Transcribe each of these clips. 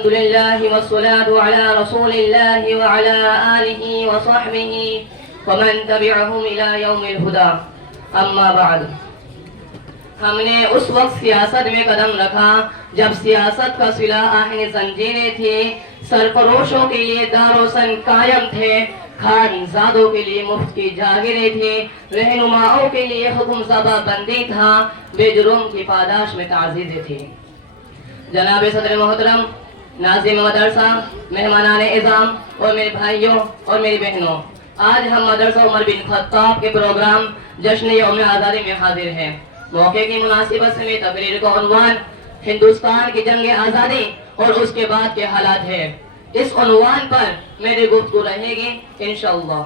الحمد لله والصلاة على رسول الله وعلى آله وصحبه ومن تبعهم إلى يوم الهدى اما بعد. ہم نے اس وقت سیاست میں قدم رکھا جب سیاست کا صلہ آہن زنجیریں تھی، سرفروشوں کے لیے دار و سن قائم تھے، خانزادوں کے لیے مفت کی جاگیریں تھی، رہنماؤں کے لیے حکم زبا بندی تھا، بے جرم کی پاداش میں تعزیریں تھی. جناب صدر محترم، ناظم مدرسہ، مہمانان اعظام اور میرے بھائیوں اور میری بہنوں، آج ہم مدرسہ عمر بن خطاب کے پروگرام جشن یوم آزادی میں حاضر ہیں. موقع کی مناسبت سے میری تقریر کا عنوان ہندوستان کی جنگ آزادی اور اس کے بعد کے حالات ہے. اس عنوان پر میری گفتگو رہے گی انشاءاللہ.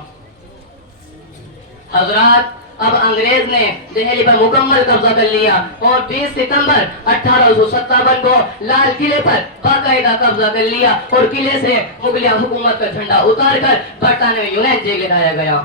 حضرات، اب انگریز نے دہلی پر مکمل قبضہ کر لیا اور 20 ستمبر 1857 کو لال قلعے پر باقاعدہ قبضہ کر لیا اور قلعے سے مغلیہ حکومت کا جھنڈا اتار کر برطانوی یونین جیل لایا گیا.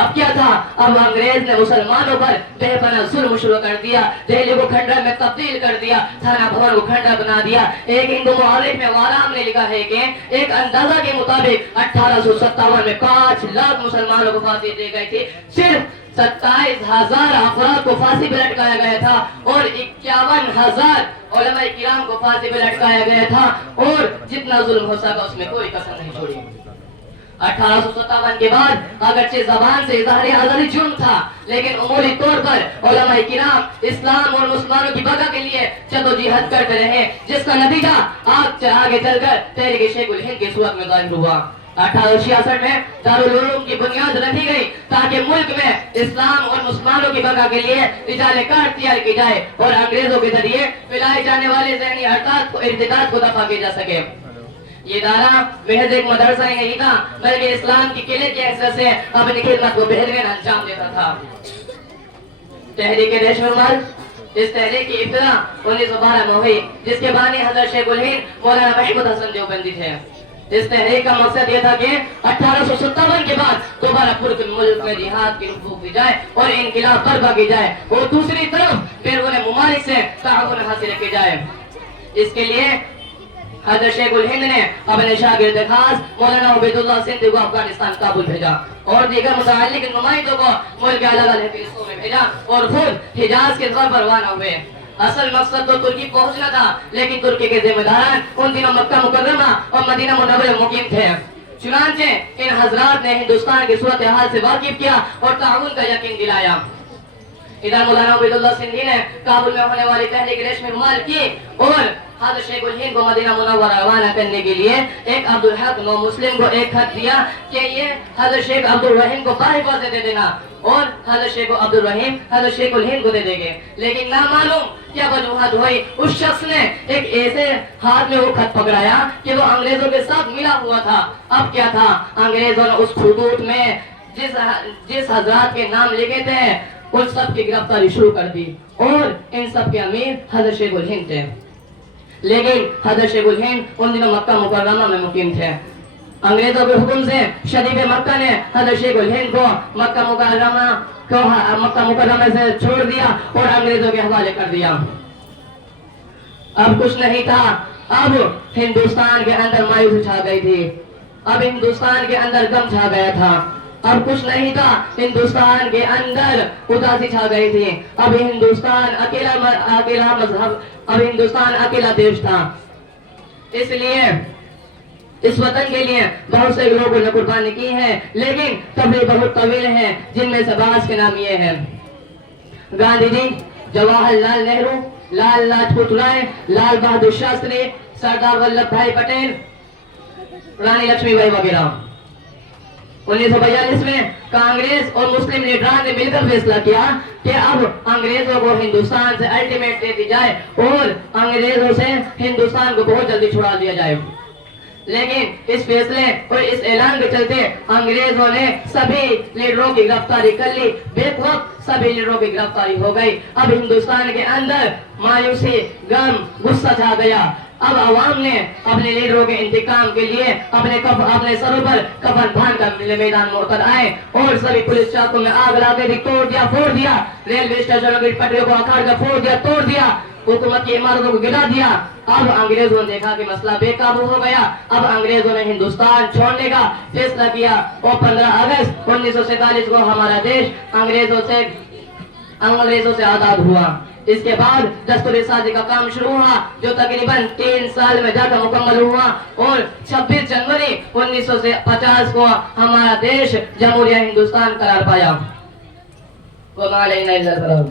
اب کیا تھا؟ اب انگریز نے مسلمانوں پر بے پناہ ظلم شروع کر دیا، دہلی کو کھنڈر میں تبدیل کر دیا، تھانہ بھون کو کھنڈر بنا دیا. ایک ہندو مورخ میں وارام نے لکھا ہے کہ ایک اندازہ کے مطابق 1857 میں 5 لاکھ مسلمانوں کو پھانسی دی گئی تھی. صرف 27,000 افراد کو پھانسی پہ لٹکایا گیا تھا اور 51,000 علماء کرام کو پھانسی پہ لٹکایا گیا تھا، اور جتنا ظلم ہو سکا اس میں کوئی کسر نہیں چھوڑی. 1857 کے بعد اگرچہ زبان سے اظہار آزادی جرم تھا، لیکن عمومی طور پر علماء کرام اسلام اور مسلمانوں کی بقا کے لیے جدوجہد کرتے رہے، جس کا نتیجہ آگے چل کر تحریک شیخ الہند کی صورت میں ظاہر ہوا. 1866 میں دارالعلوم کی بنیاد رکھی گئی تاکہ ملک میں اسلام اور مسلمانوں کی بقا کے لیے رجال کار تیار کی جائے اور انگریزوں کے ذریعے پھیلائے جانے والے ذہنی ارتداد کو دفع کیا جا سکے. یہ ادارہ محض ایک مدرسہ ہی نہیں تھا، بلکہ اسلام کی قلعے کی حیثیت سے اپنی خدمت کو بہترین انجام دیتا تھا. تحریک ریشم المال، اس تحریک کی ابتدا 1912 میں ہوئی، جس کے بانی حضرت شیخ الہند مولانا محمود حسن دیوبندی تھے. اس تحریک کا مقصد یہ تھا کہ 1857 کے بعد دوبارہ پورے ملک میں جہاد کی رفو کی جائے اور انقلاب برپا کی جائے، اور دوسری طرف بیرون ممالک سے تعاون حاصل کی جائے. اس کے لیے حضرت شیخ الہند نے اپنے شاگرد خاص مولانا عبید اللہ سندھی کو افغانستان کابل بھیجا اور دیگر متعلق نمائندوں کو ملک کے الگ الگ حصوں میں بھیجا اور خود حجاز کے طور پر روانہ ہوئے. اصل مقصد تو ترکی پہنچنا تھا، لیکن ترکی کے ذمہ داران ان دنوں مکہ مکرمہ اور مدینہ منورہ میں مقیم تھے. چنانچہ ان حضرات نے ہندوستان کی صورتحال سے واقف کیا اور تعاون کا یقین دلایا. ادھر مولانا عبید اللہ سندھی نے کابل میں ہونے والی تحریک ریشم المال کی اور حضرت شیخ الہند کو مدینہ منورہ روانہ کرنے کے لیے ایک عبدالحق نو مسلم کو ایک خط دیا کہ یہ حضرت شیخ عبدالرحیم کو باحفاظت دے دینا اور حضرت شیخ عبدالرحیم حضرت شیخ الہند کو دے دیں گے. لیکن نامعلوم کیا وجوہات ہوئی، اس شخص نے ایک ایسے ہاتھ میں وہ خط پکڑایا کہ وہ انگریزوں کے ساتھ ملا ہوا تھا. اب کیا تھا؟ انگریزوں نے اس خطوط میں جس حضرات کے نام لکھے تھے ان سب کی گرفتاری شروع کر دی اور ان سب کے امیر حضرت شیخ الہند تھے. لیکن حضرت شیخ الہند ان دنوں مکہ مکرمہ میں مقیم تھے. انگریزوں کے حکم سے شریف مکہ نے حضرت شیخ الہند کو مکہ مکرمہ سے چھوڑ دیا اور انگریزوں کے حوالے کر دیا. اب کچھ نہیں تھا، اب ہندوستان کے اندر مایوسی چھا گئی تھی، اب ہندوستان کے اندر غم چھا گیا تھا. اب کچھ نہیں تھا، ہندوستان کے اندر اداسی چھا گئی تھی. اب ہندوستان اکیلا مذہب، اب ہندوستان اکیلا دیش تھا. اس لیے اس وطن کے لیے بہت سے لوگوں نے قربانی کی ہے، لیکن قبریں بہت طویل ہیں، جن میں سے بعض کے نام یہ ہیں: گاندھی جی، جواہر لال نہرو، لال لاجپت رائے، لال بہادر شاستری، سردار ولبھ بھائی پٹیل، رانی لکشمی بائی وغیرہ. 1942 میں کانگریس اور مسلم لیڈران نے مل کر فیصلہ کیا کہ اب انگریزوں کو ہندوستان سے الٹیمیٹ دے دی جائے اور انگریزوں سے ہندوستان کو بہت جلدی چھڑا دیا جائے. لیکن اس فیصلے اور اس اعلان کے چلتے انگریزوں نے سبھی لیڈروں کی گرفتاری کر لی. بے وقت سبھی لیڈروں کی گرفتاری ہو گئی. اب ہندوستان کے اندر مایوسی، غم، غصہ چھا گیا. اب عوام نے اپنے لیڈروں کے انتقام کے لیے اپنے سروں پر کفن باندھ کر میدان میں اتر آئے اور سبھی پولیس چوکوں میں آگ لگا کے توڑ دیا، پھوڑ دیا. ریلوے اسٹیشنوں کی پٹریوں کو اکھاڑ کر پھوڑ دیا، توڑ دیا. حکومت کی عمارتوں کو گرا دیا. اب انگریزوں نے دیکھا کہ مسئلہ بے قابو ہو گیا. اب انگریزوں نے ہندوستان چھوڑنے کا فیصلہ کیا اور 15 اگست 1947 کو ہمارا دیش انگریزوں سے آزاد ہوا. اس کے بعد دستور سازی کا کام شروع ہوا جو تقریباً 3 سال میں جا کر مکمل ہوا اور 26 جنوری 1950 کو ہمارا دیش جمہوریہ ہندوستان قرار پایا. وما علینا الا البلاغ.